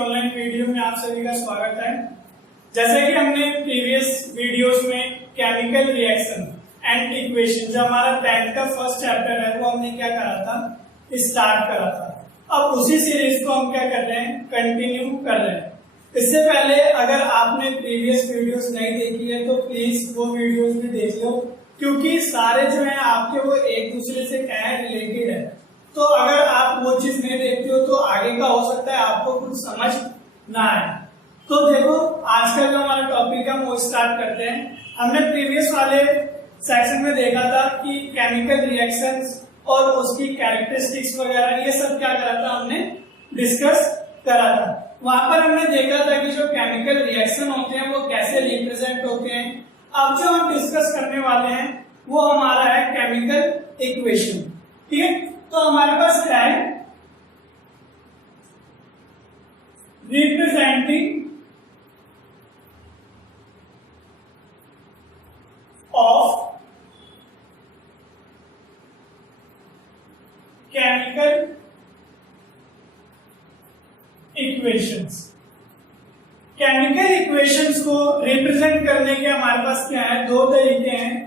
Online video में आप सभी का स्वागत है। जैसे कि हमने प्रीवियस वीडियोस में केमिकल रिएक्शन एंड इक्वेशन जो हमारा 10th का फर्स्ट चैप्टर है वो हमने क्या करा था, स्टार्ट करा था। अब उसी सीरीज को हम क्या कर रहे हैं, कंटिन्यू कर रहे हैं। इससे पहले अगर आपने प्रीवियस वीडियोस नहीं देखी है तो प्लीज वो वीडियोस भी देख लो, क्योंकि सारे जो है आपके वो एक दूसरे से क्या है, रिलेटेड है। तो अगर आप वो चीज नहीं देखते हो तो आगे का हो सकता है आपको कुछ समझ ना आए। तो देखो आज का जो हमारा टॉपिक है वो स्टार्ट करते हैं। हमने प्रीवियस वाले सेक्शन में देखा था कि केमिकल रिएक्शंस और उसकी कैरेक्टरिस्टिक्स वगैरह ये सब क्या करा था, हमने डिस्कस करा था। वहां पर हमने देखा था कि जो केमिकल रिएक्शन होते हैं वो कैसे रिप्रेजेंट होते हैं। अब जो हम डिस्कस करने वाले हैं वो हमारा है केमिकल इक्वेशन। ठीक है, तो हमारे पास क्या है, representing of chemical equations. Chemical equations को रिप्रेजेंट करने के हमारे पास क्या है, दो तरीके हैं।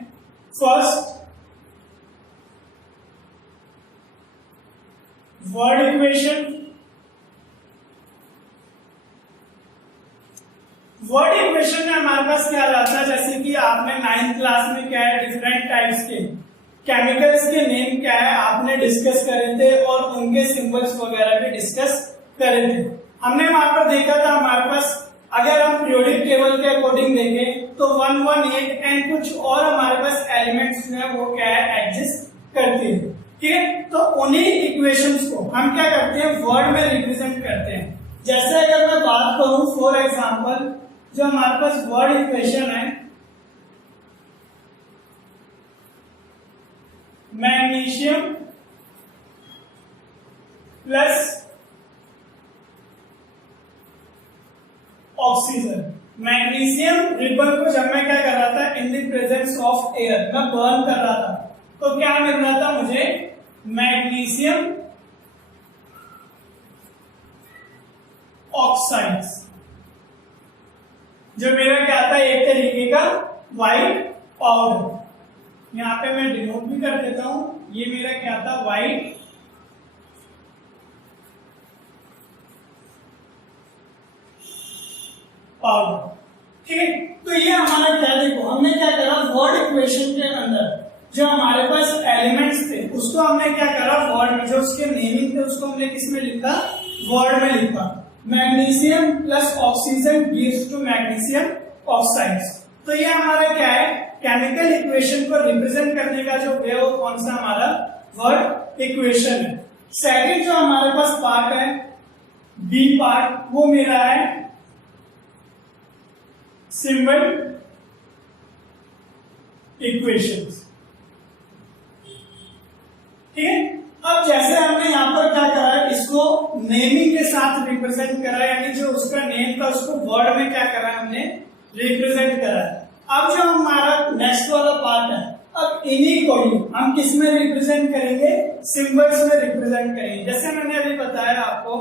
First word equation. Word equation में हमारे पास क्या रहता है, जैसे कि आपने 9th क्लास में क्या है, डिफरेंट टाइप्स के केमिकल्स के नेम क्या है आपने डिस्कस करे थे और उनके सिंबल्स वगैरह भी डिस्कस करे थे। हमने वहां पर देखा था हमारे पास अगर हम पीरियोडिक टेबल के अकॉर्डिंग देखें तो 118 एंड कुछ और हमारे पास एलिमेंट्स जो है वो क्या है, एग्जिस्ट करती है। ठीक है, तो उन्हीं इक्वेशंस को हम क्या करते हैं, वर्ड में रिप्रेजेंट करते हैं। जैसे अगर मैं बात करूं फॉर एग्जांपल, जो हमारे पास वर्ड इक्वेशन है, magnesium plus oxygen. Magnesium ribbon को जब मैं क्या कर रहा था, in the presence of air मैं बर्न कर रहा था, तो क्या मिल रहा था मुझे, मैग्नीशियम ऑक्साइड्स, जो मेरा क्या था, एक तरीके का व्हाइट पाउडर। यहां पे मैं डिनोट भी कर देता हूं, ये मेरा क्या था, व्हाइट पाउडर। ठीक है, तो ये हमारा क्या, देखो हमने क्या करा, वर्ड इक्वेशन के अंदर जो हमारे पास एलिमेंट्स थे उसको हमने क्या करा, वर्ड में जो उसके नेमिंग थे उसको हमने किस में लिखा, वर्ड में लिखा। Magnesium plus oxygen gives to magnesium oxides. तो ये हमारा क्या है, केमिकल इक्वेशन को रिप्रेजेंट करने का जो वे वो कौन सा हमारा वर्ड इक्वेशन है। सेकंड जो हमारे पास पार्ट है, बी पार्ट, वो मेरा है सिंबल इक्वेशंस। ठीक है, अब जैसे हमने यहां पर क्या करा है, इसको नेमिंग के साथ रिप्रेजेंट करा, यानी जो उसका नेम था उसको वर्ड में क्या करा है, हमने रिप्रेजेंट करा है। अब जो हमारा नेक्स्ट वाला पार्ट है, अब इन्हीं को ही हम किस में रिप्रेजेंट करेंगे, सिंबल्स में रिप्रेजेंट करेंगे। जैसे मैंने अभी बताया आपको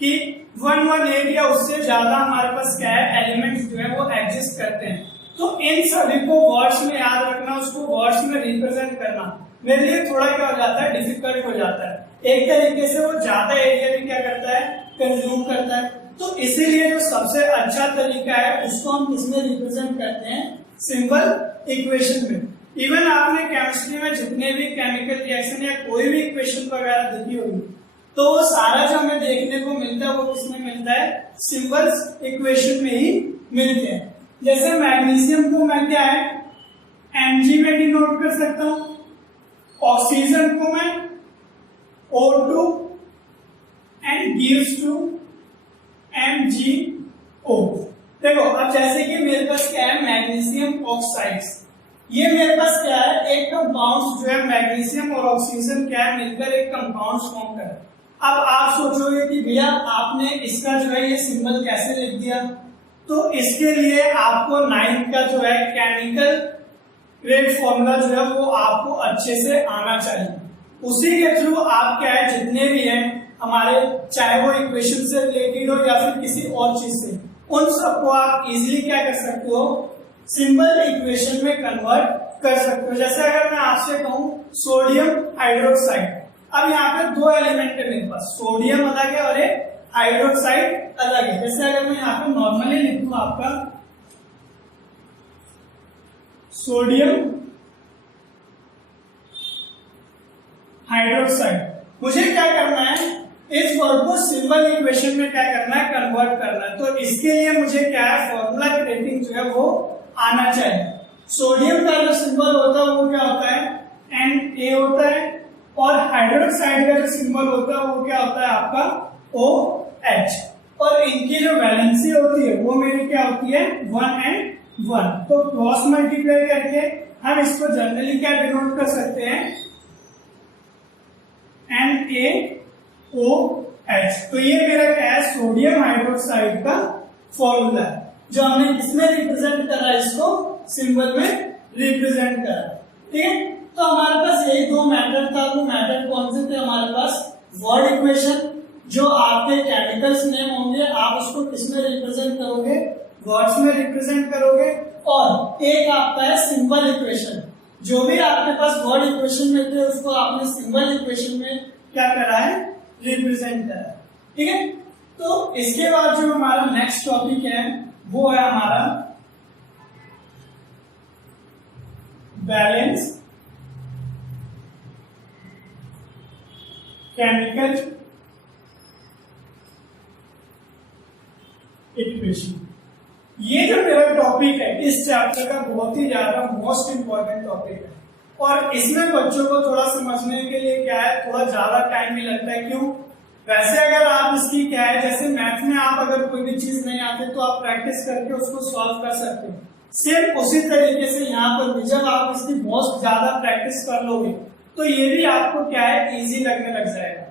कि 118 या उससे ज्यादा हमारे पास क्या है, एलिमेंट्स जो है वो एग्जिस्ट करते हैं। तो इन सभी को वर्ड्स में याद रखना, उसको वर्ड्स में रिप्रेजेंट करना मेरे लिए थोड़ा क्या हो जाता है, डिफिकल्ट हो जाता है। एक तरीके से वो ज्यादा एरिया भी क्या करता है, कंज्यूम करता है। तो इसीलिए जो सबसे अच्छा तरीका है उसको हम किसमें रिप्रेजेंट करते हैं, सिंबल इक्वेशन में। इवन आपने केमिस्ट्री में जितने भी केमिकल रिएक्शन या कोई भी इक्वेशन वगैरह देखी होगी तो वो सारा जो हमें देखने को मिलता है वो किसमें मिलता है, सिंबल्स इक्वेशन में ही मिलते हैं। जैसे मैग्नीशियम को मैं क्या है, Mg में डिनोट कर सकता हूं, ऑक्सीजन को मैं O2 and gives to MgO। देखो अब जैसे कि मेरे पास क्या है, मैग्नीशियम ऑक्साइड्स, ये मेरे पास क्या है, एक कंपाउंड जो है मैग्नीशियम और ऑक्सीजन क्या है, मिलकर एक कंपाउंड फॉर्म कर। अब आप सोचोगे कि भैया आपने इसका जो है ये सिंबल कैसे लिख दिया, तो इसके लिए आपको 9th का जो है केमिकल ग्रेड फॉर्मूला जो है वो आपको अच्छे से आना चाहिए। उसी के थ्रू आप क्या है, जितने भी हैं हमारे, चाहे वो इक्वेशन से रिलेटेड हो या फिर किसी और चीज से, उन सबको आप इजीली क्या कर सकते हो, सिंपल इक्वेशन में कन्वर्ट कर सकते हो। जैसे अगर मैं आपसे कहूं सोडियम हाइड्रोक्साइड, अब यहाँ पे दो एलिमेंट है मेरे पास, सोडियम अलग है और एक हाइड्रोक्साइड अलग है। जैसे अगर मैं यहाँ पे नॉर्मली लिखूं आपका सोडियम हाइड्रोक्साइड, मुझे क्या करना है, इस वर्ड को सिंबल इक्वेशन में क्या करना है, कन्वर्ट करना है। तो इसके लिए मुझे क्या है, फॉर्मूला रेटिंग जो है वो आना चाहिए। सोडियम का जो सिंबल होता है वो क्या होता है, Na होता है, और हाइड्रोक्साइड का जो सिंबल होता है वो क्या होता है आपका OH, और इनकी जो वैलेंसी होती है वो मेरी क्या होती है 1 and 1। तो क्रॉस मल्टीप्लाई करके हम इसको जनरली क्या डिनोट कर सकते हैं, NaOH। तो ये मेरा क्या है, सोडियम हाइड्रोक्साइड का फॉर्मूला है, जो हमने इसमें रिप्रेजेंट करा, इसको सिंबल में रिप्रेजेंट करा। ठीक है, तो हमारे पास यही दो मेथड था। वो मेथड कौन से थे हमारे पास, वर्ड इक्वेशन, जो आपके केमिकल्स नेम होंगे आप उसको किसमें रिप्रेजेंट करोगे, वर्ड्स में रिप्रेजेंट करोगे, और एक आपका है सिंबल इक्वेशन, जो भी आपके पास वर्ड इक्वेशन में थे उसको आपने सिंबल इक्वेशन में क्या करा है, रिप्रेजेंट करा है। ठीक है, तो इसके बाद जो हमारा नेक्स्ट टॉपिक है वो है हमारा बैलेंस केमिकल इक्वेशन। ये जो मेरा टॉपिक है इस चैप्टर का बहुत ही ज्यादा मोस्ट इंपॉर्टेंट टॉपिक है, और इसमें बच्चों को थोड़ा समझने के लिए क्या है, थोड़ा ज्यादा टाइम भी लगता है। क्यों, वैसे अगर आप इसकी क्या है, जैसे मैथ में आप अगर कोई भी चीज नहीं आती तो आप प्रैक्टिस करके उसको सॉल्व कर सकते हो, सिर्फ उसी तरीके से यहाँ पर भी जब आप इसकी बहुत ज्यादा प्रैक्टिस कर लोगे तो ये भी आपको क्या है, इजी लगने लग जाएगा।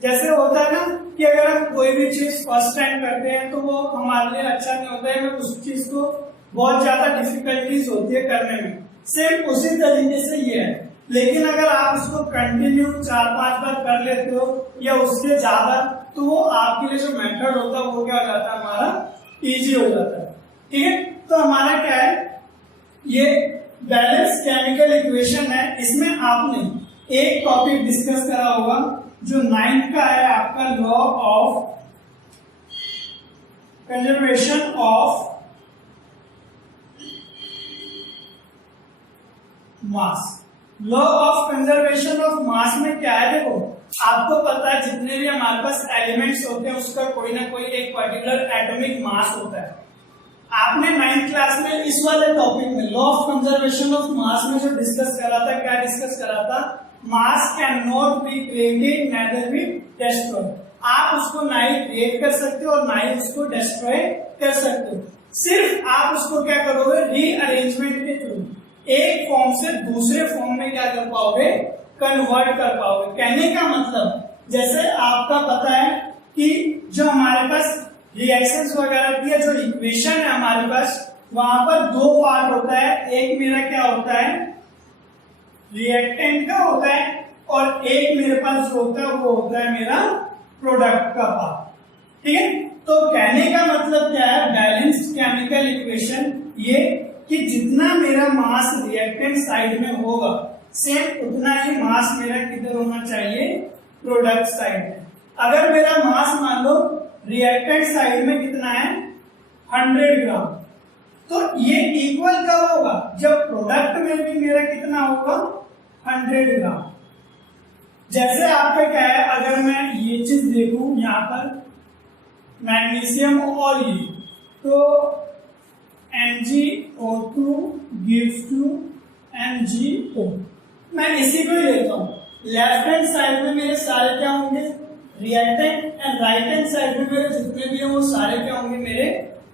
जैसे होता है ना कि अगर हम कोई भी चीज फर्स्ट टाइम करते हैं तो वो हमारे लिए अच्छा नहीं होता है, हमें उस चीज को बहुत ज्यादा डिफिकल्टीज होती है करने में, सिर्फ उसी तरीके से ये है। लेकिन अगर आप इसको कंटिन्यू 4-5 बार कर लेते हो या उससे ज्यादा, तो वो आपके लिए जो मेथड होता है वो क्या हो जाता है, हमारा इजी हो जाता है। ठीक है, तो हमारा क्या है, ये बैलेंस केमिकल इक्वेशन है। इसमें आपने एक टॉपिक डिस्कस करा होगा जो 9th का है आपका, law of conservation of mass. Law of conservation of mass में क्या है, देखो आपको पता है जितने भी हमारे पास एलिमेंट्स होते हैं उसका कोई ना कोई एक पर्टिकुलर एटॉमिक मास होता है। आपने 9th क्लास में इस वाले टॉपिक में law of conservation of mass में जो डिस्कस करा था, क्या डिस्कस करा था, मास can not be created nether be destroyed. आप उसको ना ही क्रिएट कर सकते हो और ना ही उसको डिस्ट्रॉय कर सकते हो, सिर्फ आप उसको क्या करोगे, रीअरेंजमेंट के थ्रू एक फॉर्म से दूसरे फॉर्म में क्या कर पाओगे, कन्वर्ट कर पाओगे। कहने का मतलब, जैसे आपका पता है कि जो हमारे पास रिएक्शंस वगैरह की जो इक्वेशन है हमारे पास, वहां पर दो पार्ट होता है, एक मेरा क्या होता है, रिएक्टेंट का होता है, और एक मेरे पास जो होता है वो होता है मेरा प्रोडक्ट का पार्ट। ठीक है, तो कहने का मतलब क्या है, बैलेंस्ड केमिकल इक्वेशन ये कि जितना मेरा मास रिएक्टेंट साइड में होगा सेम उतना ही मास मेरा किधर होना चाहिए, प्रोडक्ट साइड में। अगर मेरा मास मान लो रिएक्टेंट साइड में कितना है 100 ग्राम, तो ये इक्वल कब होगा, जब प्रोडक्ट में भी मेरा कितना होगा 100 ग्राम। जैसे आपका क्या है, अगर मैं ये चीज देखूं यहाँ पर मैग्नीशियम और ये, तो MgO2 gives to MgO। मैं इसी को ही लेता हूँ, लेफ्ट हैंड साइड में मेरे सारे क्या होंगे, reactant, and right hand side में मेरे जितने भी हैं वो सारे क्या होंगे, मेरे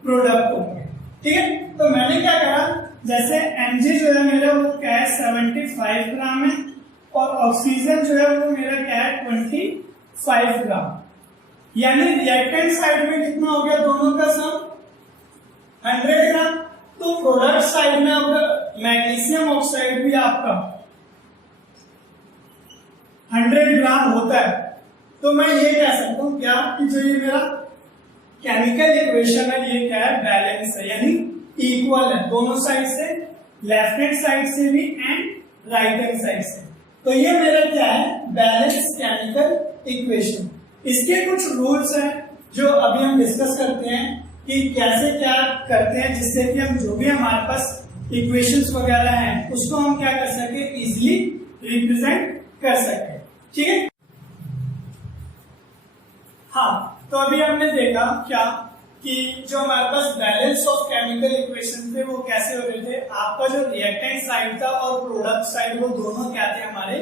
प्रोडक्ट होंगे। ठीक है, तो मैंने क्या करा, जैसे Mg जो है मेरा वो क्या है 75 ग्राम है, और ऑक्सीजन जो है वो मेरा क्या है 25 ग्राम, यानी रिएक्टेंट साइड में कितना हो गया, दोनों का सम 100 ग्राम। तो प्रोडक्ट साइड में अब मैग्नीशियम ऑक्साइड भी आपका 100 ग्राम होता है, तो मैं ये कह सकता हूं क्या कि जो ये मेरा केमिकल इक्वेशन है ये क्या है, बैलेंस है, यानी इक्वल है दोनों साइड से, लेफ्ट हैंड साइड से भी एंड राइट हैंड साइड से। तो ये मेरा क्या है, बैलेंस केमिकल इक्वेशन। इसके कुछ रूल्स हैं जो अभी हम डिस्कस करते हैं कि कैसे क्या करते हैं जिससे कि हम जो भी हमारे पास इक्वेशंस वगैरह हैं उसको हम क्या कर सके, इजिली रिप्रेजेंट कर सके। ठीक है, हाँ, तो अभी हमने देखा क्या कि जो हमारे पास बैलेंस ऑफ केमिकल इक्वेशन थे वो कैसे हो रहे थे, आपका जो रिएक्टेंट साइड था और प्रोडक्ट साइड वो दोनों क्या थे, हमारे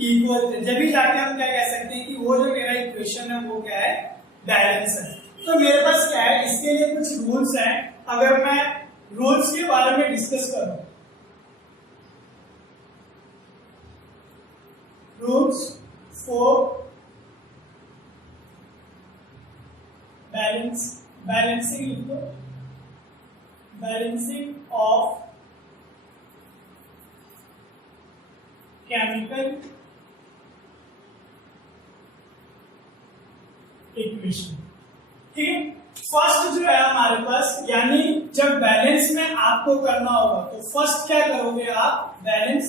इक्वल थे। जब भी जाके हम क्या कह सकते हैं कि वो जो मेरा इक्वेशन है वो क्या है, बैलेंस है। तो मेरे पास क्या है, इसके लिए कुछ रूल्स हैं। अगर मैं रूल्स के बारे में डिस्कस करूं, rules for balancing of chemical equation. ठीक है, फर्स्ट जो है हमारे पास, यानी जब बैलेंस में आपको करना होगा तो फर्स्ट क्या करोगे आप, balance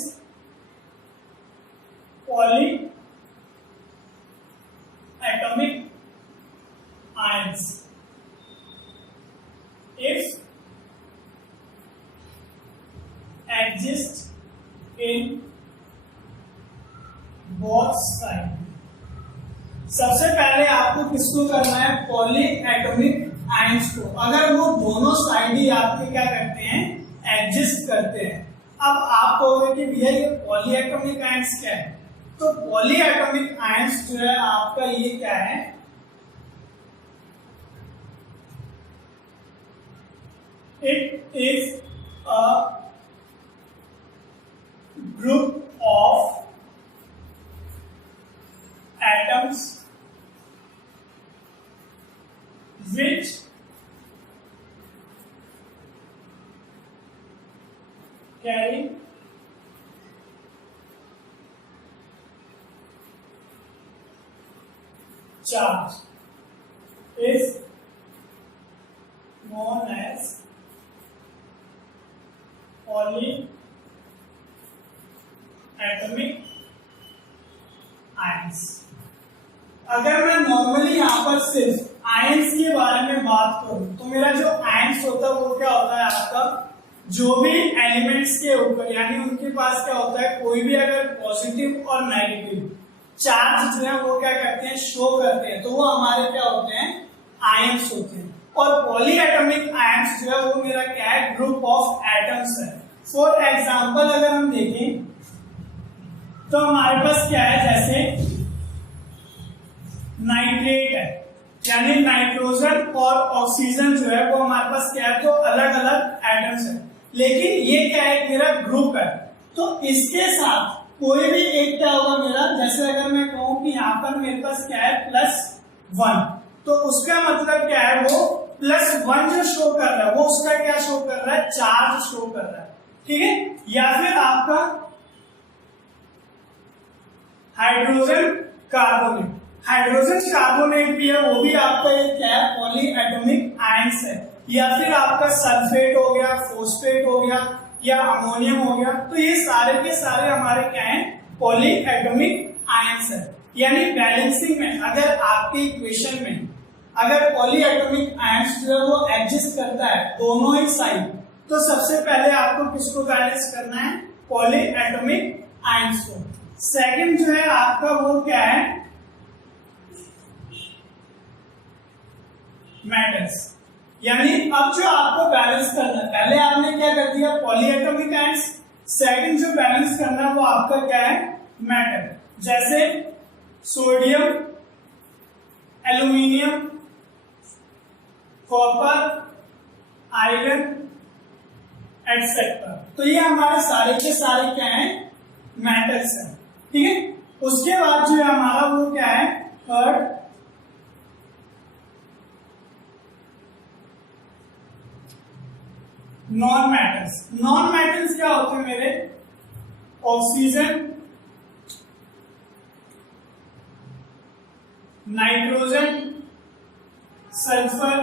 poly atomic ions if exist in both sides। सबसे पहले आपको किसको करना है, पॉली एटॉमिक आयंस को, अगर वो दोनों साइड ही आपके क्या करते हैं, एग्जिस्ट करते हैं। अब आप कहोगे कि भैया ये पॉली एटॉमिक आयंस क्या है, तो पॉली एटॉमिक आयंस जो है आपका ये क्या है, it is a group of atoms which carry charge, is known as poly atomic ions. अगर मैं नॉर्मली यहां पर सिर्फ आयंस के बारे में बात करूं तो मेरा जो आयंस होता है वो क्या होता है, आपका जो भी एलिमेंट्स के ऊपर, यानी उनके पास क्या होता है, कोई भी अगर पॉजिटिव और नेगेटिव चार्ज जो है वो क्या करते हैं, शो करते हैं, तो वो हमारे क्या होते हैं, आयंस होते हैं। और पॉली एटॉमिक आयंस जो है वो मेरा क्या है, ग्रुप ऑफ एटम्स है। फॉर एग्जाम्पल अगर हम देखें तो हमारे पास क्या है, जैसे नाइट्रेट है, यानी नाइट्रोजन और ऑक्सीजन जो है वो हमारे पास क्या है, तो अलग अलग एटम्स है, लेकिन ये क्या है, मेरा ग्रुप है। तो इसके साथ कोई भी एक क्या होगा मेरा, जैसे अगर मैं कहूं कि यहाँ पर मेरे पास क्या है, +1, तो उसका मतलब क्या है, वो +1 जो शो कर रहा है वो उसका क्या शो कर रहा है, चार्ज शो कर रहा है। ठीक है, या फिर आपका हाइड्रोजन कार्बोनेट, हाइड्रोजन कार्बोनेट भी है, वो भी आपका ये क्या है, पॉली एटॉमिक आयंस है। या फिर आपका सल्फेट हो गया, फोस्फेट हो गया, या अमोनियम हो गया, तो ये सारे के सारे हमारे क्या हैं, पॉली एटॉमिक आयंस है। यानी बैलेंसिंग में अगर आपके इक्वेशन में अगर पॉली एटॉमिक आयंस जो है वो एग्जिस्ट करता है दोनों ही साइड, तो सबसे पहले आपको किसको बैलेंस करना है, पॉली एटॉमिक आयंस को। सेकंड जो है आपका वो क्या है, मेटल्स। यानी अब जो आपको बैलेंस करना है, पहले आपने क्या कर दिया, पॉली एटॉमिक आयंस, सेकंड जो बैलेंस करना है वो आपका क्या है, मेटल, जैसे sodium, aluminium, copper, iron etcetera. तो ये हमारे सारे के सारे क्या हैं, मेटल्स हैं। ठीक है, उसके बाद जो है हमारा वो क्या है, third non metals. Non metals क्या होते हैं मेरे, ऑक्सीजन, नाइट्रोजन, सल्फर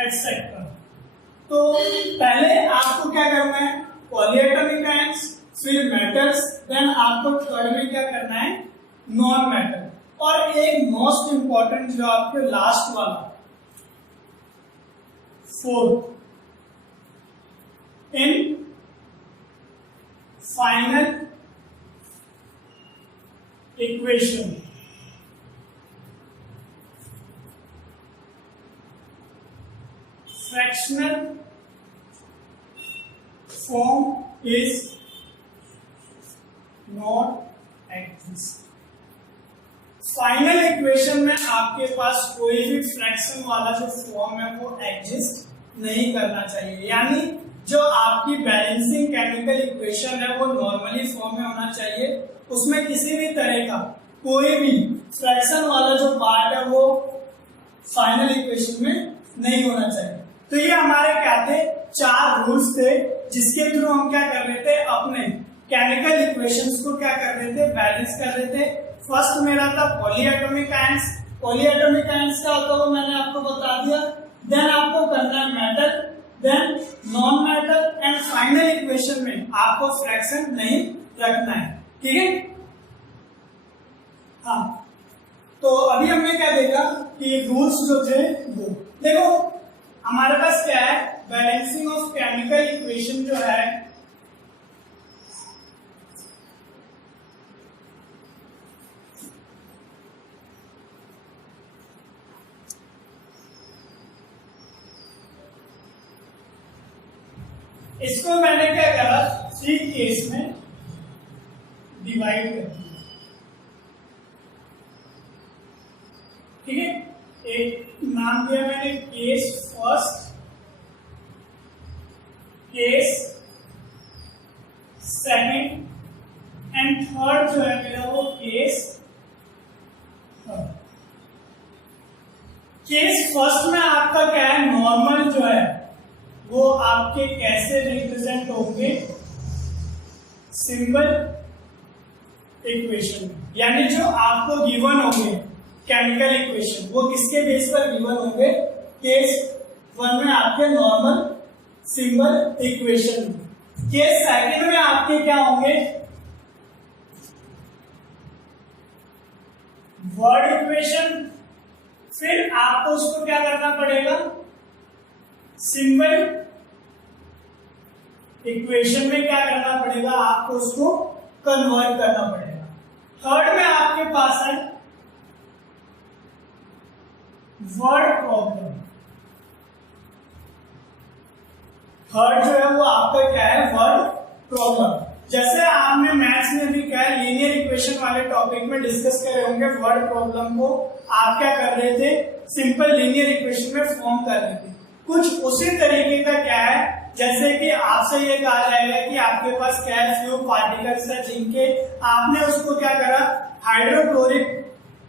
एक्सेट्रा। तो पहले आपको क्या करना है, पॉलीएटॉमिक आयंस, फिर मेटल्स, देन आपको थर्ड में क्या करना है, नॉन मेटल, और एक मोस्ट इंपॉर्टेंट जो आपके लास्ट वाला fourth, in final equation fractional form is not exist. Final equation में आपके पास कोई भी फ्रैक्शन वाला जो फॉर्म है वो एग्जिस्ट नहीं करना चाहिए, यानी जो आपकी बैलेंसिंग केमिकल इक्वेशन है वो नॉर्मली फॉर्म में होना चाहिए, उसमें किसी भी तरह का कोई भी फ्रैक्शन वाला जो पार्ट है वो फाइनल इक्वेशन में नहीं होना चाहिए। तो ये हमारे क्या थे, 4 रूल्स थे जिसके थ्रू हम क्या कर रहे थे, अपने केमिकल इक्वेशंस को क्या कर रहे थे, बैलेंस कर रहे थे। फर्स्ट मेरा था पॉलीएटॉमिक आयंस। पॉलीएटॉमिक आयंस क्या होता है वो मैंने आपको बता दिया। देन आपको करना है metal, then non metal, and final equation में आपको फ्रैक्शन नहीं रखना है, ठीक है। हाँ, तो अभी हमने क्या देखा कि रूल्स जो थे वो देखो, हमारे पास क्या है, बैलेंसिंग ऑफ केमिकल इक्वेशन जो है इसको मैंने क्या करा, 3 केस में डिवाइड कर दिया, ठीक है। एक नाम दिया मैंने case first, case second, and third जो है मेरा वो केस थर्ड। केस फर्स्ट में आपका क्या है, नॉर्मल जो है वो आपके कैसे रिप्रेजेंट होंगे, सिंबल इक्वेशन, यानी जो आपको गिवन होंगे केमिकल इक्वेशन वो किसके बेस पर गिवन होंगे, केस 1 में आपके normal symbol equation, case second में आपके क्या होंगे, वर्ड इक्वेशन, फिर आपको उसको क्या करना पड़ेगा, सिंबल इक्वेशन में क्या करना पड़ेगा, आपको उसको कन्वर्ट करना पड़ेगा। थर्ड में आपके पास है वर्ड प्रॉब्लम। थर्ड जो है वो आपका क्या है, वर्ड प्रॉब्लम। जैसे आपने मैथ्स में भी क्या है, लीनियर इक्वेशन वाले टॉपिक में डिस्कस करे होंगे, वर्ड प्रॉब्लम को आप क्या कर रहे थे, सिंपल लीनियर इक्वेशन में फॉर्म कर रहे थे। कुछ उसी तरीके का क्या है, जैसे कि आपसे ये कहा जाएगा कि आपके पास क्या है, फ्यू पार्टिकल्स है जिनके आपने उसको क्या करा, हाइड्रोक्लोरिक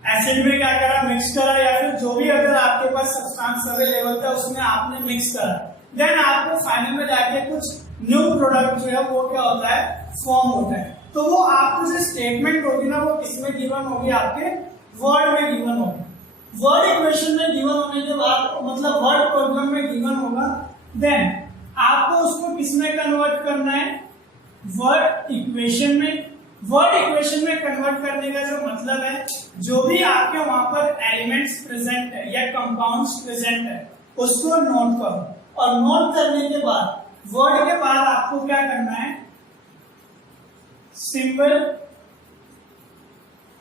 एसिड में क्या करा, मिक्स करा, या फिर जो भी अगर आपके पास सब्सटेंस अवेलेबल था उसमें आपने मिक्स करा, देन आपको फाइनल में जाके कुछ न्यू प्रोडक्ट जो है वो क्या होता है, फॉर्म होता है। तो वो आपको जो स्टेटमेंट होगी ना वो किसमें गिवन होगी, आपके वर्ड में गिवन होगी। वर्ड इक्वेशन में गिवन होने के बाद, मतलब वर्ड प्रॉब्लम में गिवन होगा, देन आपको उसको किसमें कन्वर्ट करना है, वर्ड इक्वेशन में। वर्ड इक्वेशन में कन्वर्ट करने का जो मतलब है, जो भी आपके वहां पर एलिमेंट्स प्रेजेंट है या कंपाउंड्स प्रेजेंट है उसको नोट करो, और नोट करने के बाद वर्ड के बाद आपको क्या करना है, सिंबल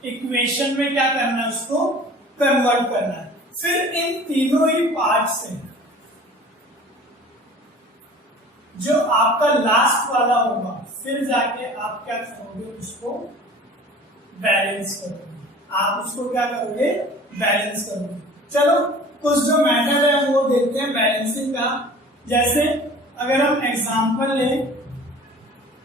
इक्वेशन में क्या करना है, उसको कन्वर्ट करना है। फिर इन तीनों ही पार्ट से जो आपका लास्ट वाला होगा, फिर जाके आप क्या करोगे, उसको बैलेंस करोगे। आप उसको क्या करोगे, बैलेंस करोगे। चलो कुछ जो मेथड है वो देखते हैं बैलेंसिंग का। जैसे अगर हम एग्जांपल लें,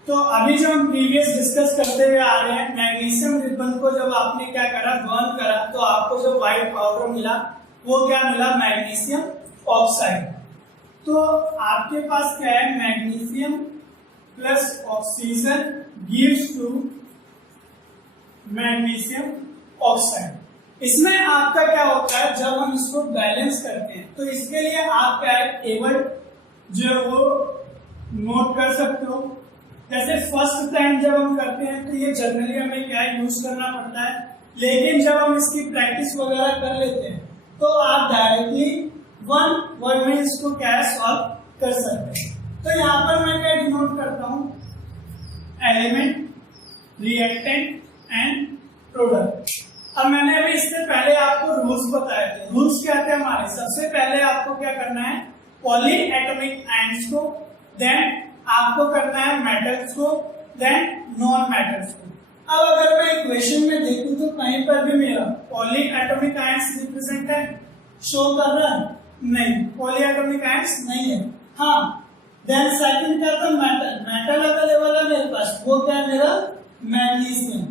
तो अभी जो हम प्रीवियस डिस्कस करते हुए आ रहे हैं, मैग्नीशियम रिबन को जब आपने क्या करा, बर्न करा, तो आपको जो व्हाइट पाउडर मिला वो क्या मिला, मैग्नीशियम ऑक्साइड। तो आपके पास क्या है, magnesium plus oxygen gives to magnesium oxide. इसमें आपका क्या होता है, जब हम इसको बैलेंस करते हैं तो इसके लिए आप क्या है, टेबल जो है वो नोट कर सकते हो। जैसे फर्स्ट टाइम जब हम करते हैं तो ये जनरली हमें क्या यूज करना पड़ता है, लेकिन जब हम इसकी प्रैक्टिस वगैरह कर लेते हैं तो आप डायरेक्टली वन वर्ड में इसको क्या है सॉल्व कर सकते हैं। तो यहाँ पर मैं क्या डिनोट करता हूं, एलिमेंट, रिएक्टेंट एंड प्रोडक्ट। अब मैंने अभी इससे पहले आपको रूल्स बताए थे। रूल्स क्या थे हमारे, सबसे पहले आपको क्या करना है, पॉली एटॉमिक आयंस को, देन आपको करना है मेटल्स को, देन नॉन मेटल्स को। अब अगर मैं इक्वेशन में देखूं तो कहीं पर भी मेरा पॉली एटॉमिक आयंस रिप्रेजेंट है, शो कर रहा है, नहीं, पॉली एटॉमिक आयंस नहीं है। हाँ, देन सेकंड क्या था, मेटल। मेटल अवेलेबल है मेरे पास, वो क्या है मेरा मैग्नीशियम।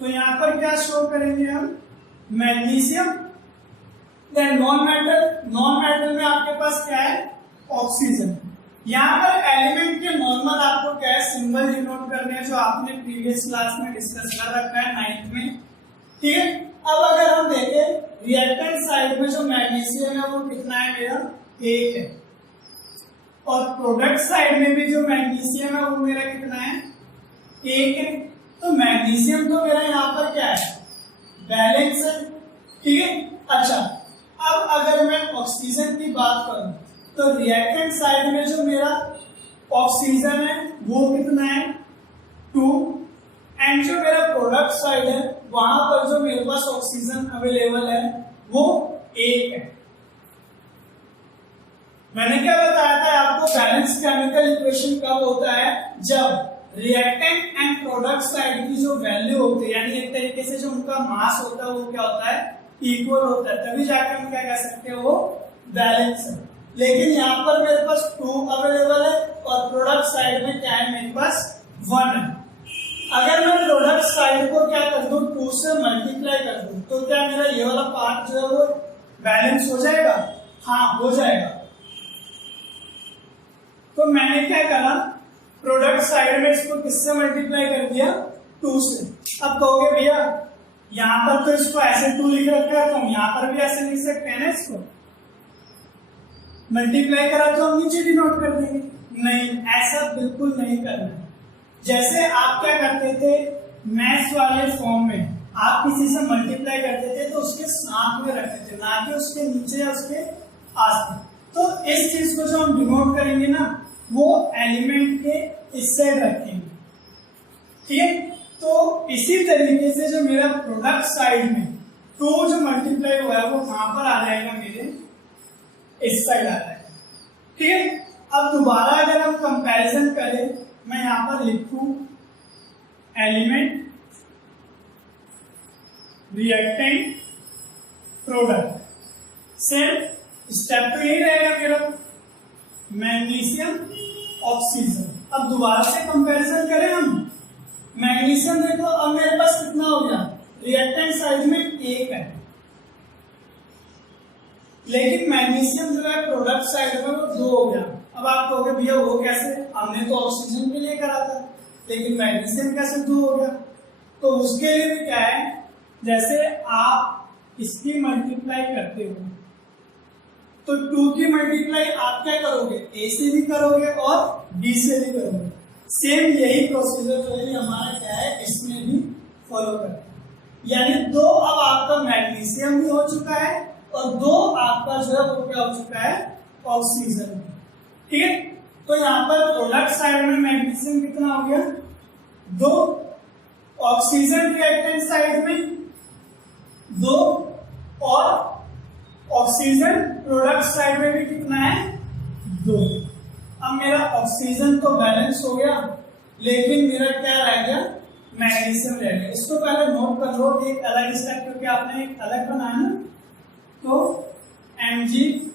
तो यहाँ पर क्या शो करेंगे हम, magnesium. Then non metal, non metal में आपके पास क्या है, ऑक्सीजन। यहाँ पर एलिमेंट के नॉर्मल आपको क्या है, सिंबल डिनोट करने हैं, जो आपने प्रीवियस क्लास में डिस्कस कर रखा है 9th में, ठीक है। अब अगर हम देखें रिएक्टेंट साइड में जो मैग्नीशियम है वो कितना है मेरा, 1 है, और प्रोडक्ट साइड में भी जो मैग्नीशियम है वो मेरा कितना है, 1 है। तो मैग्नीशियम तो मेरा यहाँ पर क्या है, बैलेंस है, ठीक है। अच्छा, अब अगर मैं ऑक्सीजन की बात करूं तो रिएक्टेंट साइड में जो मेरा ऑक्सीजन है वो कितना है, 2, एंड जो मेरा प्रोडक्ट साइड है वहां पर जो मेरे पास ऑक्सीजन अवेलेबल है वो 1 है। मैंने क्या बताया था आपको, बैलेंस केमिकल इक्वेशन कब होता है, जब रिएक्टेंट एंड प्रोडक्ट साइड की जो वैल्यू होती है, यानी एक तरीके से जो उनका मास होता है वो क्या होता है, इक्वल होता है, तभी जाके हम क्या कह सकते हैं, वो बैलेंस है। लेकिन यहाँ पर मेरे पास 2 अवेलेबल है और प्रोडक्ट साइड में क्या है, मेरे पास 1 है। अगर मैं प्रोडक्ट साइड को क्या कर दूं, 2 से मल्टीप्लाई कर दूं, तो क्या मेरा ये वाला पार्ट जो है वो बैलेंस हो जाएगा, हाँ हो जाएगा। तो मैंने क्या करा, प्रोडक्ट साइड में इसको किससे मल्टीप्लाई कर दिया, 2 से। अब कहोगे भैया यहाँ पर तो इसको ऐसे 2 लिख रखा है, तो हम यहाँ पर भी ऐसे लिख सकते हैं ना, इसको मल्टीप्लाई करा तो हम नीचे डिनोट कर देंगे। नहीं, ऐसा बिल्कुल नहीं करना है। जैसे आप क्या करते थे मैथ्स वाले फॉर्म में, आप किसी से मल्टीप्लाई करते थे तो उसके साथ में रखते थे, ना कि उसके नीचे या उसके आस में। तो इस चीज को जो हम डिनोट करेंगे ना, वो एलिमेंट के इस साइड रखेंगे, ठीक है। तो इसी तरीके से जो मेरा प्रोडक्ट साइड में 2 जो मल्टीप्लाई हुआ है वो कहां पर आ जाएगा, मेरे इस साइड आ जाएगा, ठीक है। अब दोबारा अगर हम कंपैरिजन करें, मैं यहां पर लिखूं element, reactant, product, same step तो यही रहेगा मेरा, मैग्नीशियम, ऑक्सीजन। अब दोबारा से कंपैरिजन करें हम, मैग्नीशियम देखो अब मेरे पास कितना हो गया, रिएक्टेंट साइड में 1 है, लेकिन मैग्नीशियम जो है प्रोडक्ट साइड में वो 2 हो गया। अब आप कहोगे भैया वो कैसे, हमने तो ऑक्सीजन के लिए करा था, लेकिन मैग्नीशियम कैसे 2 हो गया। तो उसके लिए भी क्या है, जैसे आप इसकी मल्टीप्लाई करते हो तो 2 की मल्टीप्लाई आप क्या करोगे, ए से भी करोगे और बी से भी करोगे। सेम यही प्रोसीजर जो है हमारा क्या है, इसमें भी फॉलो करते हैं। यानी 2 अब आपका मैग्नीशियम भी हो चुका है और 2 आपका जो है वो क्या हो चुका है, ऑक्सीजन, ठीक है। तो यहाँ पर प्रोडक्ट साइड में मैग्नीशियम कितना हो गया, 2, ऑक्सीजन रिएक्टेंट साइड में 2, और ऑक्सीजन प्रोडक्ट साइड में भी कितना है, 2। अब मेरा ऑक्सीजन तो बैलेंस हो गया, लेकिन मेरा क्या रह गया, मैग्नीशियम रह गया। इसको पहले नोट कर लो, एक अलग स्टेप, क्योंकि आपने एक अलग बनाया ना, तो MgO2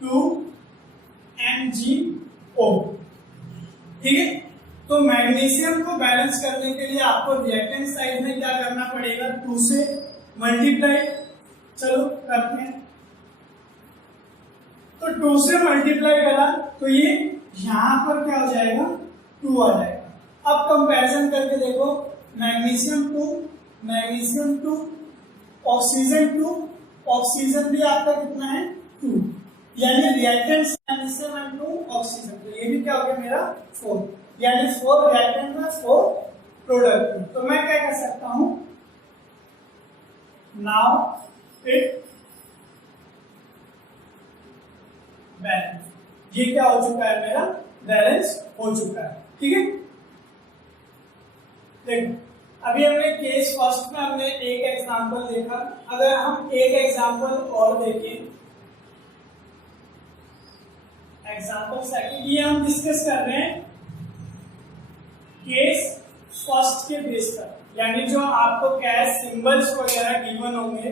2 MgO, ठीक है। तो मैग्नीशियम को बैलेंस करने के लिए आपको रिएक्टेंट साइड में क्या करना पड़ेगा, 2 से मल्टीप्लाई। चलो करते हैं, तो 2 से मल्टीप्लाई करा तो ये यहां पर क्या हो जाएगा, 2 आ जाएगा। अब कंपैरिजन करके देखो, मैग्नीशियम 2 मैग्नीशियम 2, ऑक्सीजन 2, ऑक्सीजन भी आपका कितना है 2, यानी रिएक्टेंट्स मैग्नीशियम एंड 2 ऑक्सीजन, तो ये भी क्या हो गया मेरा 4, यानी 4 रिएक्टेंट में 4 प्रोडक्ट। तो मैं क्या कर सकता हूं, नाउ इट बैलेंस, ये क्या हो चुका है मेरा बैलेंस हो चुका है, ठीक है। देखो अभी हमने केस फर्स्ट में हमने एक एग्जांपल देखा, अगर हम एक एग्जांपल और देखें, एग्जांपल सेकंड, ये हम डिस्कस कर रहे हैं केस फर्स्ट के बेस पर, यानी जो आपको कैश सिंबल्स वगैरह गिवन होंगे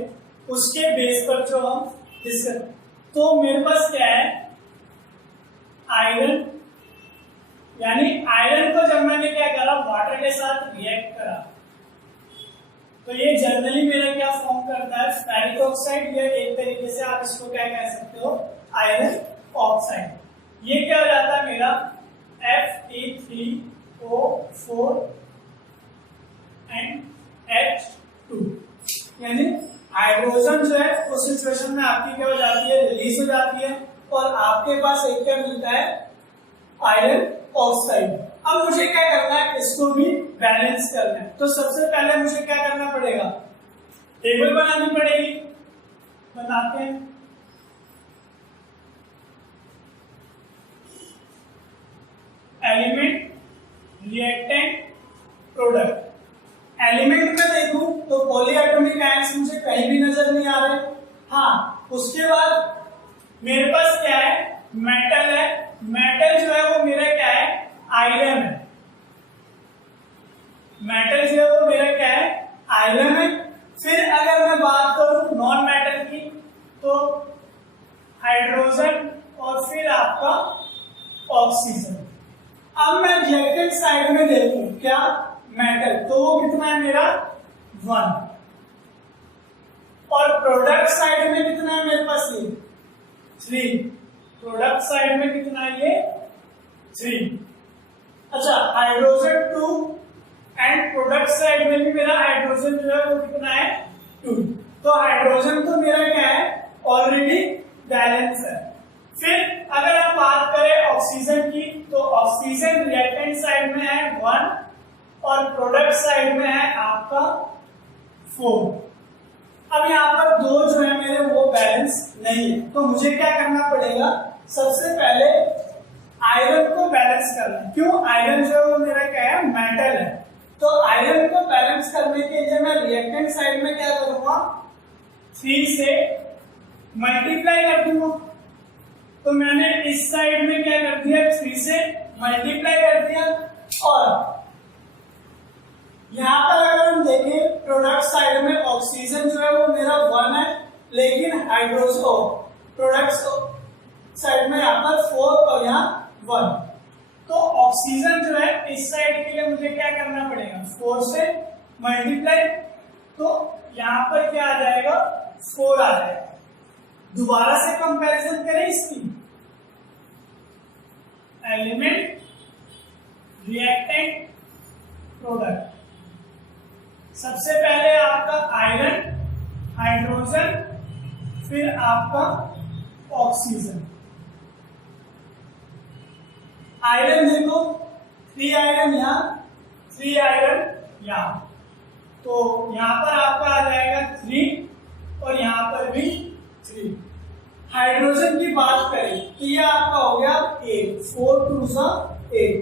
उसके बेस पर जो हम डिस्कस। तो मेरे पास क्या है, आयरन, यानी आयरन को जब मैंने क्या करा, वाटर के साथ रिएक्ट करा, तो ये जनरली मेरा क्या फॉर्म करता है, फेरिक ऑक्साइड, या एक तरीके से आप इसको क्या कह सकते हो, आयरन ऑक्साइड। ये क्या हो जाता है मेरा Fe3O4 एंड H2, यानी हाइड्रोजन जो है उस सिचुएशन में आपकी क्या हो जाती है, रिलीज हो जाती है, और आपके पास एक क्या मिलता है, आयरन ऑक्साइड। अब मुझे क्या करना है, इसको भी बैलेंस करना है। तो सबसे पहले मुझे क्या करना पड़ेगा, टेबल बनानी पड़ेगी, बनाते हैं। Element, reactant, product. एलिमेंट में देखूं तो पॉलीएटॉमिक आयंस मुझे कहीं भी नजर नहीं आ रहे। हाँ, उसके बाद मेरे पास क्या है, मेटल है, मेटल जो है वो मेरा क्या है, आयरन है, मेटल जो है वो मेरा क्या है, आयरन है। फिर अगर मैं बात करूं नॉन मेटल की, तो हाइड्रोजन और फिर आपका ऑक्सीजन। अब मैं रिएक्टेंट साइड में देखूं क्या, मेटल, तो वो कितना है मेरा 1, और प्रोडक्ट साइड में कितना है मेरे पास, ये 3, प्रोडक्ट साइड में कितना है, ये 3। अच्छा, हाइड्रोजन 2 एंड प्रोडक्ट साइड में भी मेरा हाइड्रोजन जो है वो कितना है 2। तो हाइड्रोजन तो मेरा क्या है, ऑलरेडी बैलेंस है। फिर अगर हम बात करें ऑक्सीजन की, तो ऑक्सीजन रिएक्टेंट साइड में है 1 और प्रोडक्ट साइड में है आपका 4। अब यहाँ पर 2 जो है मेरे वो बैलेंस नहीं है, तो मुझे क्या करना पड़ेगा, सबसे पहले आयरन को बैलेंस करना है। क्यों, आयरन जो है वो मेरा क्या है, मेटल है। तो आयरन को बैलेंस करने के लिए मैं रिएक्टेंट साइड में क्या करूंगा, 3 से मल्टीप्लाई कर दूंगा। तो मैंने इस साइड में क्या कर दिया, 3 से मल्टीप्लाई कर दिया, और यहां पर अगर हम देखें प्रोडक्ट साइड में ऑक्सीजन जो है वो मेरा 1 है, लेकिन हाइड्रोजन प्रोडक्ट साइड में यहाँ पर 4 और यहाँ 1। तो ऑक्सीजन जो है इस साइड के लिए मुझे क्या करना पड़ेगा, 4 से मल्टीप्लाई, तो यहाँ पर क्या आ जाएगा, 4 आ जाएगा। दोबारा से कंपैरिजन करें इसकी, एलिमेंट, रिएक्टेंट, प्रोडक्ट। सबसे पहले आपका आयरन, हाइड्रोजन, फिर आपका ऑक्सीजन। आयरन देखो 3 आयरन यहाँ, 3 आयरन यहाँ, तो यहाँ पर आपका आ जाएगा 3 और यहाँ पर भी 3। हाइड्रोजन की बात करें तो ये आपका हो गया 8, 4 2 8।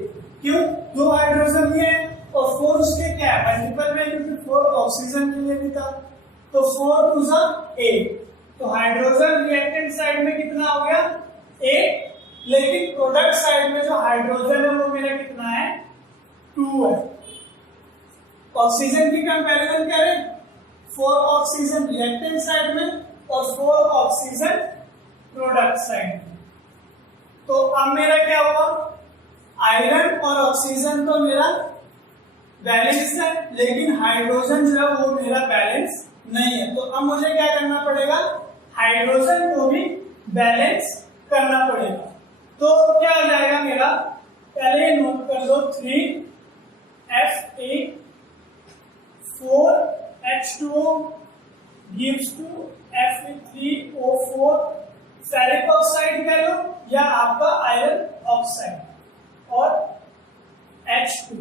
क्यों, 2 हाइड्रोजन ये और 4 उसके क्या है, मल्टीपल में, क्योंकि 4 ऑक्सीजन के लिए भी था, तो 4 2 8। तो हाइड्रोजन रिएक्टेंट साइड में कितना हो गया, 8, लेकिन प्रोडक्ट साइड में जो हाइड्रोजन है वो मेरा कितना है, 2 है। ऑक्सीजन की कंपैरिजन करें, 4 ऑक्सीजन रिएक्टेंट साइड में और 4 ऑक्सीजन प्रोडक्ट साइड में। तो अब मेरा क्या हुआ, आयरन और ऑक्सीजन तो मेरा बैलेंस है, लेकिन हाइड्रोजन जो है वो मेरा बैलेंस नहीं है। तो अब मुझे क्या करना पड़ेगा, हाइड्रोजन को भी बैलेंस करना पड़ेगा। तो क्या हो जाएगा मेरा, पहले नोट कर लो 3 Fe4 H2O gives to Fe3O4 ferric oxide कह लो या आपका आयरन ऑक्साइड और H2।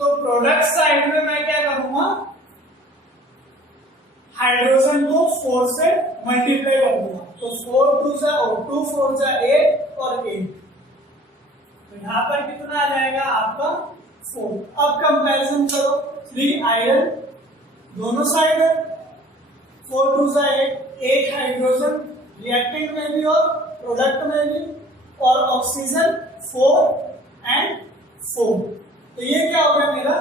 तो प्रोडक्ट साइड में मैं क्या करूंगा, हाइड्रोजन को 4 से मल्टीप्लाई कर दूंगा। तो 4 2 जा 2 4 जा 8 और 8, तो यहां पर कितना आ जाएगा आपका 4। अब कंपैरिजन करो, 3 आयरन दोनों साइड है, 4 2 जा 8 हाइड्रोजन रिएक्टेंट में भी और प्रोडक्ट में भी, और ऑक्सीजन 4 एंड 4। तो ये क्या हो गया मेरा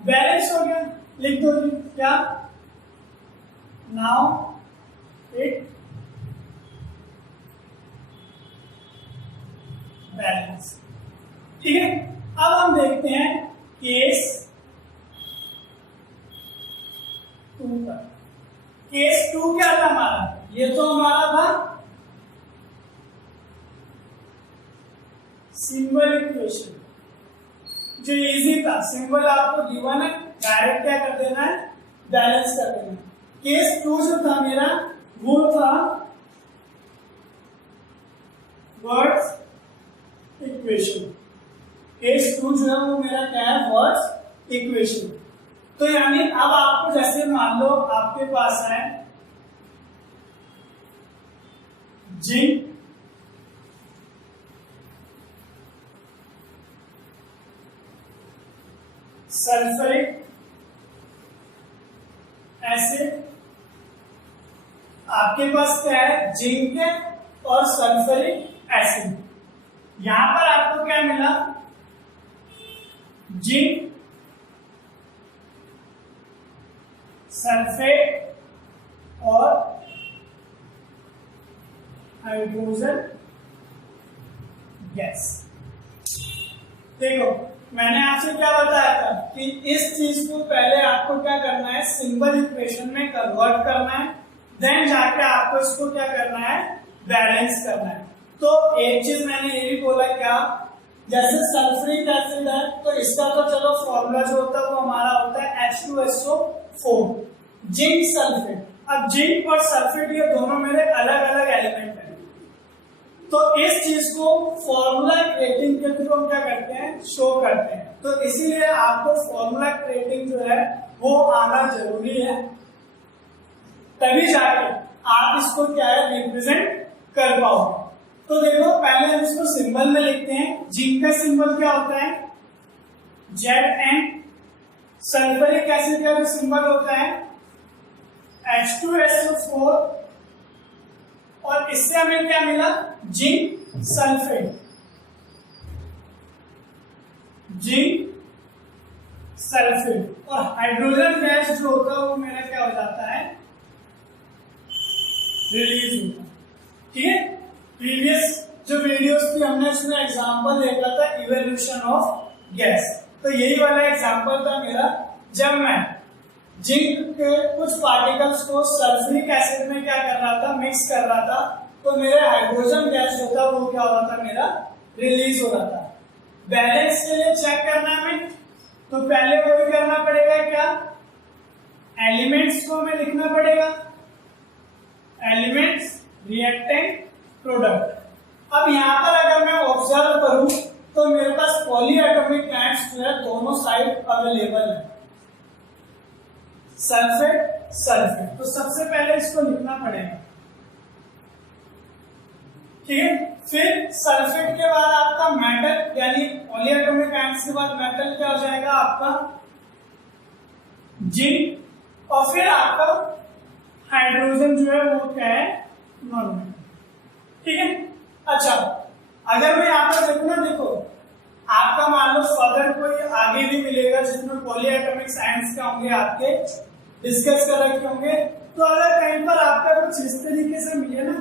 बैलेंस हो गया। लिख दो जी क्या, नाउ इट बैलेंस। ठीक है, अब हम देखते हैं केस 2 का। केस 2 क्या था हमारा, ये तो हमारा था सिंबल इक्वेशन, जो इजी था। सिंबल आपको गिवन है, डायरेक्ट क्या कर देना है, बैलेंस कर देना है। केस 2 जो था मेरा वो था वर्ड्स इक्वेशन। केस 2 जो है वो मेरा क्या है, वर्ड्स इक्वेशन। तो यानी अब आपको जैसे मान लो आपके पास है जिंक, सल्फ्यूरिक एसिड, आपके पास क्या है, जिंक है और सल्फ्यूरिक एसिड। यहां पर आपको क्या मिला, जिंक, सल्फेट और हाइड्रोजन गैस। देखो मैंने आपसे क्या बताया था कि इस चीज को पहले आपको क्या करना है, सिंबल इक्वेशन में कन्वर्ट करना है, देन जाके आपको इसको क्या करना है, बैलेंस करना है। तो एक चीज मैंने ये भी बोला क्या, जैसे सल्फ्यूरिक एसिड है तो इसका तो चलो फॉर्मूला जो होता है वो हमारा होता है H2SO4, जिंक सल्फेट। अब जिंक और सल्फेट ये दोनों मेरे अलग अलग एलिमेंट हैं, तो इस चीज को फॉर्मूला क्रिएटिंग के थ्रू हम क्या करते हैं, शो करते हैं। तो इसीलिए आपको फॉर्मूला क्रिएटिंग जो है वो आना जरूरी है, तभी जाके आप इसको क्या है, रिप्रेजेंट कर पाओगे। तो देखो पहले हम इसको सिंबल में लिखते हैं। जिंक का सिंबल क्या होता है, Zn। सल्फ्यूरिक एसिड का जो सिंबल होता है H2SO4, और इससे हमें क्या मिला, जिंक सल्फेट, जिंक सल्फेट। और हाइड्रोजन गैस जो होता है वो मेरा क्या हो जाता है, रिलीज होता है। ठीक है, प्रीवियस जो वीडियोस थी हमने उसमें एग्जांपल देखा था इवोल्यूशन ऑफ गैस। तो यही वाला एग्जांपल था मेरा, जब मैं जिंक के कुछ पार्टिकल्स को सल्फ्यूरिक एसिड में क्या कर रहा था, मिक्स कर रहा था, तो मेरे हाइड्रोजन गैस जो था वो क्या हो रहा था, मेरा रिलीज हो रहा था। बैलेंस के लिए चेक करना हमें, तो पहले वही करना पड़ेगा क्या, एलिमेंट्स को हमें लिखना पड़ेगा, एलिमेंट्स, रिएक्टेंट, प्रोडक्ट। अब यहां पर अगर मैं ऑब्जर्व करूं तो मेरे पास पॉली एटॉमिक एटम्स जो है दोनों साइड अवेलेबल है, सल्फेट सल्फेट। तो सबसे पहले इसको लिखना पड़ेगा, ठीक है। फिर सल्फेट के बाद आपका मेटल, यानी पॉली एटॉमिक एटम्स के बाद मेटल क्या हो जाएगा आपका, जिंक, और फिर आपका हाइड्रोजन जो है वो क्या है, नॉन मेटल। ठीक है। अच्छा, अगर मैं यहाँ पर देखूं ना, देखो आपका मान लो फर्दर कोई आगे भी मिलेगा जिसमें पॉली एटॉमिक साइंस का होंगे, आपके डिस्कस कर रखे होंगे, तो अगर कहीं पर आपका कुछ इस तरीके से मिले ना,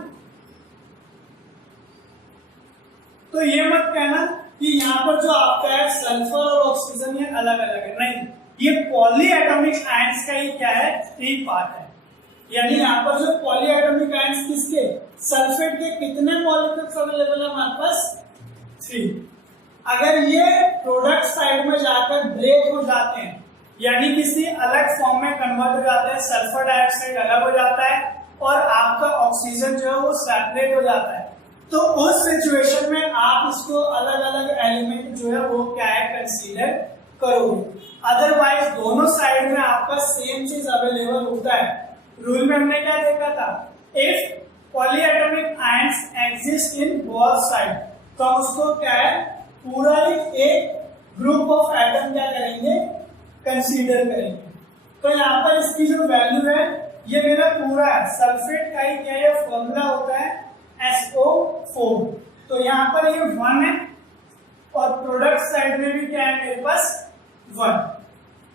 तो ये मत कहना कि यहाँ पर जो आपका है सल्फर और ऑक्सीजन ये अलग अलग है, नहीं, ये पॉली एटॉमिक आयंस का ही क्या है, 3 पार्ट है। यानी यहाँ पर जो पॉली एटॉमिक आयंस किसके, सल्फेट के कितने मॉलिक्यूल्स अवेलेबल है हमारे पास, 3। अगर ये प्रोडक्ट साइड में जाकर ब्रेक हो जाते हैं, यानी किसी अलग फॉर्म में कन्वर्ट हो जाते हैं, सल्फर डाइऑक्साइड अलग हो जाता है और आपका ऑक्सीजन जो है वो सेपरेट हो जाता है, तो उस सिचुएशन में आप इसको अलग अलग एलिमेंट जो है वो क्या है कंसीडर करोगे। अदरवाइज दोनों साइड में आपका सेम चीज अवेलेबल होता है। रूल में हमने क्या देखा था, if polyatomic ions exist in both side, तो हम उसको क्या है पूरा एक ग्रुप ऑफ एटम क्या करेंगे कंसीडर करेंगे। तो यहाँ पर इसकी जो वैल्यू है ये मेरा पूरा है, सल्फेट का ही क्या ये फॉर्मूला होता है SO4, तो यहाँ पर ये 1 है और प्रोडक्ट साइड में भी क्या है मेरे पास 1।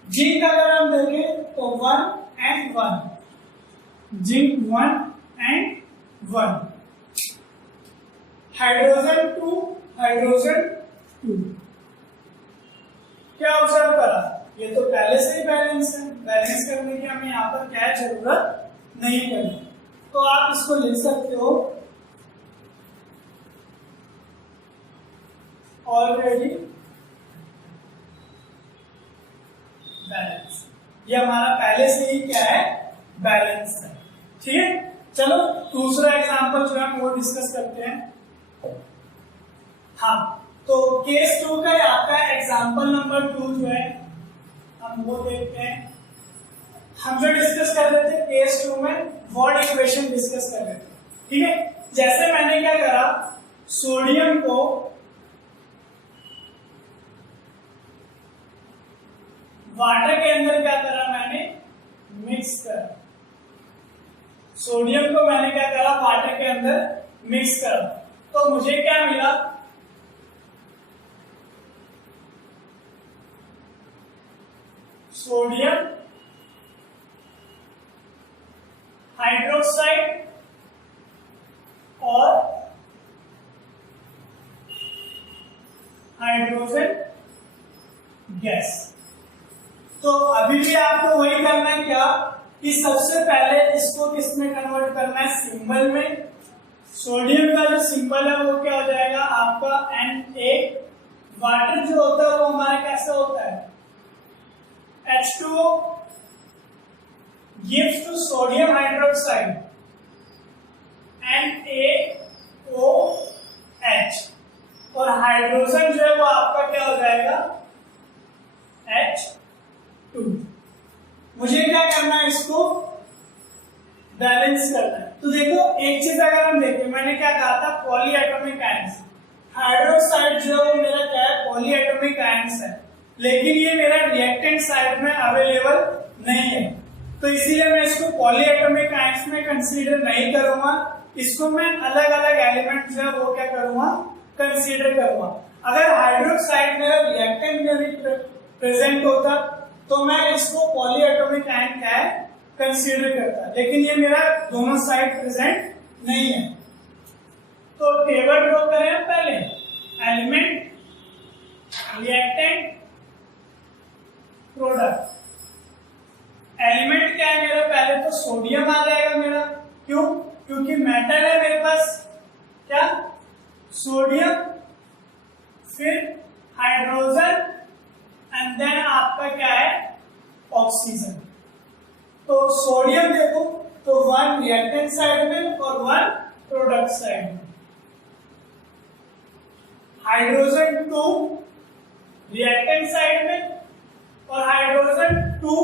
जिंक अगर हम देखें तो 1 and 1, zinc 1 and 1, hydrogen 2 hydrogen 2। क्या ऑब्जर्व करा, ये तो पहले से ही बैलेंस है, बैलेंस करने की हमें यहाँ पर क्या जरूरत नहीं पड़ी, तो आप इसको लिख सकते हो ऑलरेडी बैलेंस। ये हमारा पहले से ही क्या है बैलेंस है। ठीक है, चलो दूसरा एग्जांपल जो है वो डिस्कस करते हैं। हाँ, तो केस 2 का आपका एग्जांपल नंबर 2 जो है हम वो देखते हैं। हम जो डिस्कस कर रहे थे केस 2 में वर्ड इक्वेशन डिस्कस कर रहे थे। ठीक है, जैसे मैंने क्या करा, सोडियम को वाटर के अंदर क्या करा मैंने मिक्स करा, सोडियम को मैंने क्या करा वाटर के अंदर मिक्स करा, तो मुझे क्या मिला, सोडियम हाइड्रोक्साइड और हाइड्रोजन गैस। तो अभी भी आपको वही करना है क्या कि सबसे पहले इसको किस में कन्वर्ट करना है, सिंबल में। सोडियम का जो सिंबल है वो क्या हो जाएगा आपका Na। वाटर जो होता है वो हमारा कैसा होता है H2O gives to sodium hydroxide NaOH, और हाइड्रोजन जो है वो आपका क्या हो जाएगा H2। मुझे क्या करना है, इसको बैलेंस करना है। तो देखो एक चीज अगर हम देखें, मैंने क्या कहा था पॉलीएटॉमिक आयंस, हाइड्रोक्साइड जो है मेरा क्या है पॉलीएटॉमिक आयंस है, लेकिन ये मेरा रिएक्टेंट साइड में अवेलेबल नहीं है, तो इसीलिए मैं इसको पॉलीएटॉमिक आयंस में कंसीडर नहीं करूंगा, इसको मैं अलग अलग एलिमेंट जो है वो क्या करूंगा कंसीडर करूंगा। अगर हाइड्रोक्साइड मेरा रिएक्टेंट में भी प्रेजेंट होता तो मैं इसको पॉलीएटॉमिक आयन क्या है कंसीडर करता, लेकिन ये मेरा दोनों साइड प्रेजेंट नहीं है। तो टेबल ड्रॉ करें पहले, एलिमेंट, रिएक्टेंट, प्रोडक्ट। एलिमेंट क्या है मेरा, पहले तो सोडियम आ जाएगा मेरा, क्यों, क्योंकि मेटल है मेरे पास क्या सोडियम, फिर हाइड्रोजन एंड देन आपका क्या है ऑक्सीजन। तो सोडियम देखो तो 1 रिएक्टेंट साइड में और 1 प्रोडक्ट साइड में, हाइड्रोजन 2 रिएक्टेंट साइड में और हाइड्रोजन 2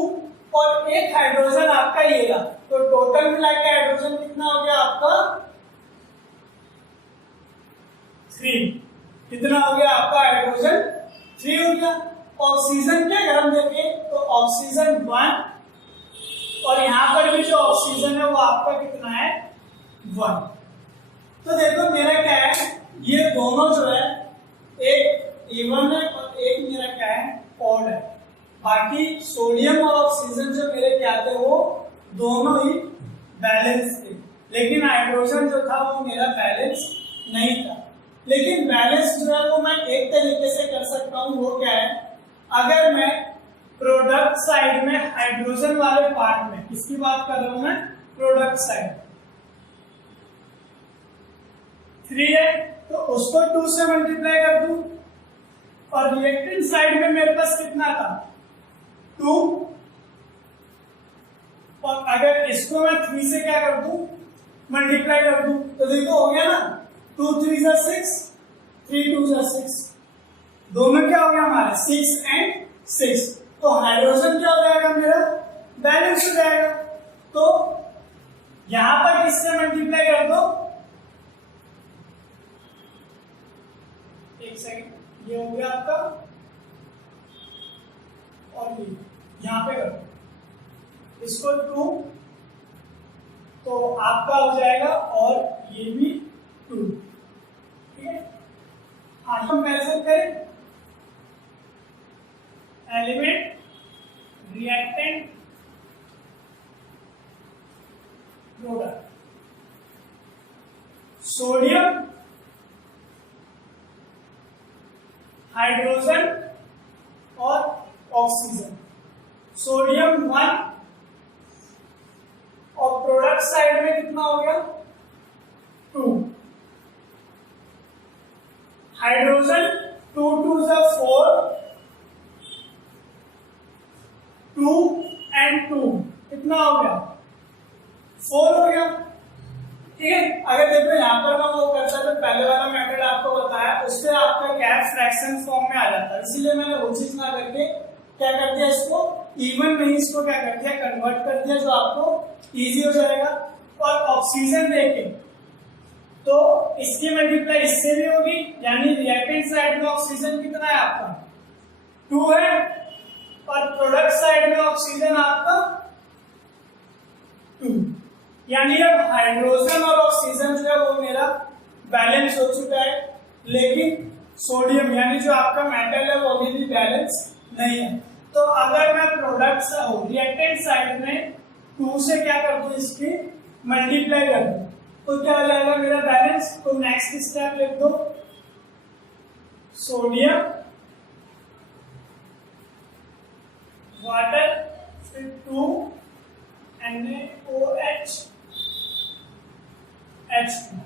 और एक हाइड्रोजन आपका ये रहा, तो टोटल मिला के हाइड्रोजन कितना हो गया आपका 3। कितना हो गया आपका हाइड्रोजन 3 हो गया। ऑक्सीजन क्या अगर हम देखें तो ऑक्सीजन 1 और यहां पर भी जो ऑक्सीजन है वो आपका कितना है 1। तो देखो मेरा क्या है, ये दोनों जो है एक इवन है और एक मेरा क्या है ऑड है, बाकी सोडियम और ऑक्सीजन जो मेरे क्या थे वो दोनों ही बैलेंस थे, लेकिन हाइड्रोजन जो था वो मेरा बैलेंस नहीं था। लेकिन बैलेंस जो है वो मैं एक तरीके से कर सकता हूं, वो क्या है, अगर मैं प्रोडक्ट साइड में हाइड्रोजन वाले पार्ट में, किसकी बात कर रहा हूं मैं, प्रोडक्ट साइड 3 है तो उसको 2 से मल्टीप्लाई कर दूं, और रिएक्टेंट साइड में मेरे पास कितना था 2, और अगर इसको मैं 3 से क्या कर दूं मल्टीप्लाई कर दूं तो देखो हो गया ना 2 3 जा 6, 3 2 जा 6, दोनों क्या हो गया हमारे 6 एंड 6। तो हाइड्रोजन क्या हो जाएगा मेरा बैलेंस हो जाएगा। तो यहां पर किससे मल्टीप्लाई कर दो, एक सेकंड, ये हो गया आपका और ये यहां पे कर दो इसको 2, तो आपका हो जाएगा और ये भी 2, ठीक है। आगे हम मेजर करें element reactant product, sodium hydrogen और ऑक्सीजन, सोडियम 1 और प्रोडक्ट साइड में कितना हो गया 2, हाइड्रोजन 2 2 जा 4, 2 एंड 2 कितना हो गया 4 हो गया, ठीक है। अगर देखो यहाँ पर मैं वो करता तो पहले वाला मेथड आपको बताया उससे आपका क्या फ्रैक्शन फॉर्म में आ जाता है, इसीलिए मैंने वो चीज ना करके क्या कर दिया इसको इवन में ही इसको क्या कर दिया कन्वर्ट कर दिया, जो आपको इजी हो जाएगा। और ऑक्सीजन देखें तो इसकी मल्टीप्लाई इससे भी होगी, यानी रिएक्टेंट साइड में ऑक्सीजन कितना है आपका 2 है और प्रोडक्ट साइड में ऑक्सीजन आपका 2, यानी अब हाइड्रोजन और ऑक्सीजन जो है वो मेरा बैलेंस हो चुका है, लेकिन सोडियम यानी जो आपका मेटल है वो अभी भी बैलेंस नहीं है। तो अगर मैं प्रोडक्ट रिएक्टेंट साइड में 2 से क्या कर दूं इसकी मल्टीप्लाई कर दूं तो क्या हो जाएगा मेरा बैलेंस। तो नेक्स्ट स्टेप लिख दो सोडियम वाटर फिर 2 NaOH H2,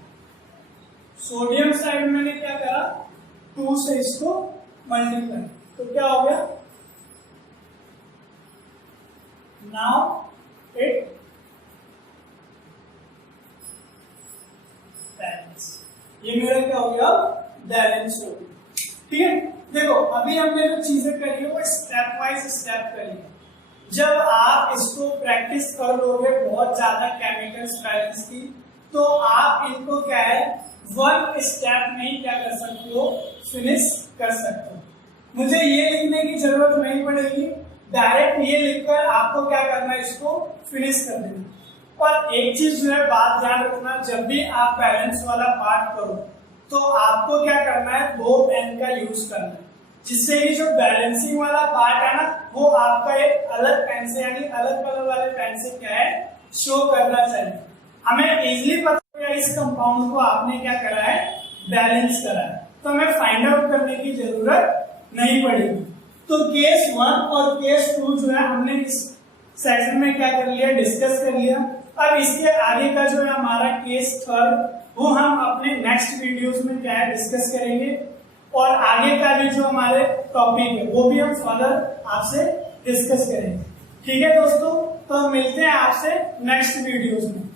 सोडियम साइड में मैंने क्या करा 2 से इसको मल्टीप्लाई, तो क्या हो गया नाउ इट बैलेंस, ये मेरा क्या हो गया बैलेंस हो गया, ठीक है। देखो अभी हमने जो चीजें करी है वो स्टेप वाइज स्टेप करी है। जब आप इसको प्रैक्टिस कर लोगे बहुत ज्यादा केमिकल्स बैलेंस की तो आप इनको क्या है 1 स्टेप में ही क्या कर सकते हो फिनिश कर सकते हो। मुझे ये लिखने की जरूरत नहीं पड़ेगी, डायरेक्ट ये लिखकर आपको क्या करना है इसको फिनिश कर देना। और एक चीज जो है बात ध्यान रखना, जब भी आप बैलेंस वाला पार्ट करो तो आपको क्या करना है 2 पेन का यूज करना है, जिससे कि जो बैलेंसिंग वाला पार्ट है ना वो आपका एक अलग पेन से यानी अलग कलर वाले पेन से क्या है शो करना चाहिए। हमें इजीली पता है इस कंपाउंड को आपने क्या करा है बैलेंस करा है, तो हमें फाइंड आउट करने की जरूरत नहीं पड़ेगी। तो केस 1 और केस 2 जो है हमने इस सेक्शन में क्या कर लिया डिस्कस कर लिया। अब इसके आगे का जो है हमारा केस 3 वो हम अपने नेक्स्ट वीडियोस में क्या है डिस्कस करेंगे, और आगे का भी जो हमारे टॉपिक है वो भी हम फर्दर आपसे डिस्कस करेंगे। ठीक है दोस्तों, तो मिलते हैं आपसे नेक्स्ट वीडियोस में।